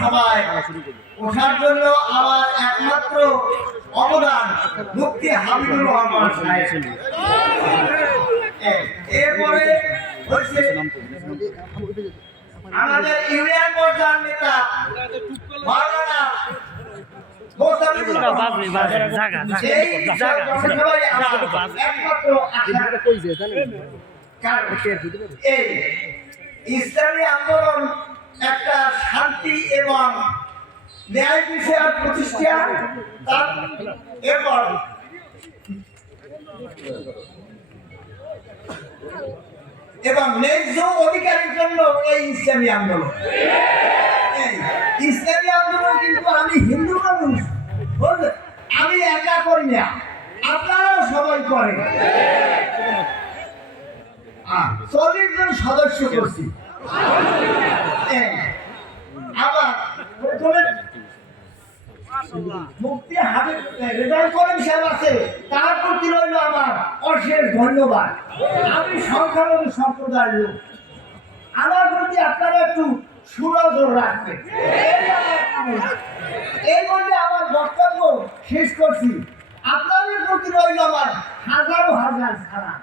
সবাই ওঠার জন্য আমার একমাত্র অবদান মুফতি হাবিবুর রহমান সাহেব। এরপরে হচ্ছে আমাদের ইউনিয়ন পর্যায়ের নেতা মাওলানা ইসলামী আন্দোলন একটা শান্তি এবং ন্যায় বিষয়ক প্রতিষ্ঠান এবং ন্যায্য অধিকারের জন্য এই ইসলামী আন্দোলন। ইসলামী আন্দোলন কিন্তু আমি হিন্দু মানুষ, আমি একা করি না, আপনারাও সবাই করেন। 40 জন সদস্য করছি। আবার মুফতি হাবিব রেজাউল করিম সাহেব আছে, তার প্রতি রইল আমার অশেষ ধন্যবাদ। আমি সংখ্যালঘু সম্প্রদায়ের লোক, আমার প্রতি আপনারা একটু সুনজর রাখবেন। এই বলে আমার বক্তব্য শেষ করছি। আপনাদের প্রতি রইল আমার হাজারো হাজার সালাম।